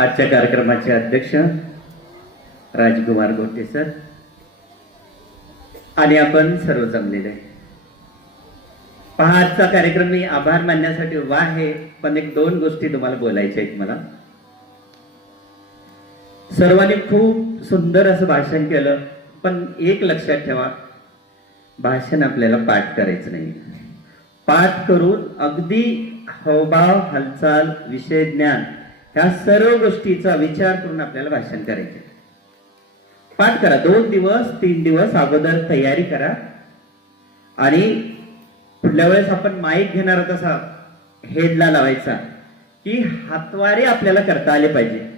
आजच्या कार्यक्रमाचे अध्यक्ष राजकुमार गोटे सर. आणि आपण सर्व जमलेले. पहा आजचा कार्यक्रम मी आभार मानण्यासाठी उभा आहे पण एक दोन गोष्टी तुम्हाला बोलायच्या आहेत मला. सर्वांनी खूप सुंदर असं भाषण केलं पण एक लक्षात ठेवा भाषण आपल्याला पाठ करायचं नाही. पाठ करून अगदी हावभाव हालचाल विषय ज्ञान ह्या सर्व गोष्टीचा विचार करून आपल्याला भाषण करायचे पाठ करा. दोन दिवस तीन दिवस अगोदर तयारी करा. आणि पुढल्या वेळेस आपण माईक घेणार कसा हेडला लावायचा की हातवारे आपल्याला करता आले पाहिजे.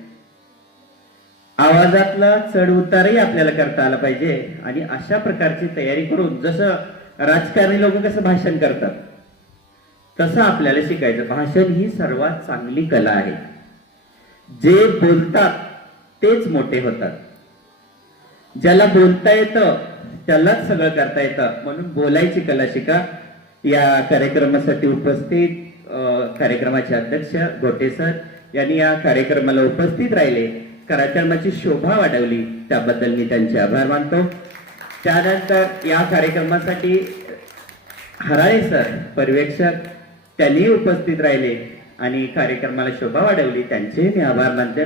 आवाजातला चढ उतारही आपल्याला करता आला पाहिजे. आणि अशा प्रकारची तयारी करून जसं राजकारणी लोक कसं भाषण करतात तसं आपल्याला शिकायचं. भाषण ही सर्वात चांगली कला आहे. जे बोलतात तेच मोठे होतात. ज्याला बोलता येतं त्यालाच सगळं करता येतं. म्हणून बोलायची कला शिका या कार्यक्रमासाठी उपस्थित कार्यक्रमाचे अध्यक्ष गोटे सर यांनी या कार्यक्रमाला उपस्थित राहिले. कार्यक्रमाची शोभा वाढवली. त्याबद्दल मी त्यांचे आभार मानतो. त्यानंतर या कार्यक्रमासाठी हराळे सर पर्यवेक्षक त्यांनी उपस्थित राहिले. आणि कार्यक्रमाला शोभा वाढवली. त्यांचे मी आभार मानते.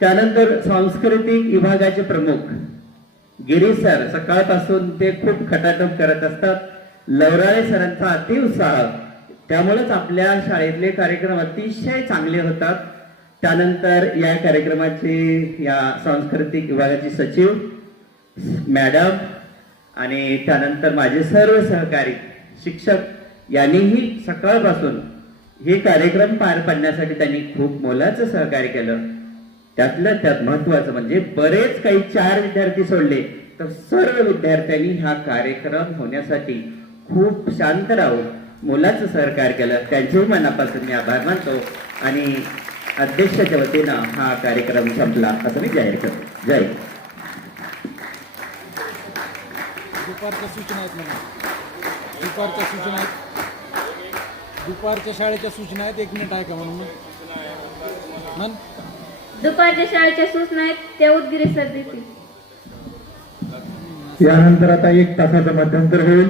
त्यानंतर सांस्कृतिक विभागाचे प्रमुख गिरी सर सकाळपासून ते खूप खटाटप करत असतात. लवराळे सरांचा अतिउत्साह त्यामुळेच आपल्या शाळेतले कार्यक्रम अतिशय चांगले होतात. त्यानंतर या कार्यक्रमाचे या सांस्कृतिक विभागाचे सचिव मॅडम आणि त्यानंतर माझे सर्व सहकारी शिक्षक यांनीही सकाळपासून हे कार्यक्रम पार पाडण्यासाठी त्यांनी खूप मोलाचं सहकार्य केलं. त्यातलं त्यात महत्वाचं म्हणजे बरेच काही चार विद्यार्थी सोडले तर सर्व विद्यार्थ्यांनी हा कार्यक्रम होण्यासाठी खूप शांत राहून मोलाचं सहकार्य केलं. त्यांचेही मनापासून मी आभार मानतो आणि अध्यक्षाच्या वतीनं हा कार्यक्रम संपला. असं मी जाहीर करतो. जय दुपारच्या सूचना आहेत. दुपारच्या शाळेच्या सूचना आहेत एक मिनिट ऐका म्हणून. म्हण. दुपारच्या शाळेच्या सूचना आहेत त्या उदगिरी सर देतील. यानंतर आता एक तासाचं मध्यंतर होईल.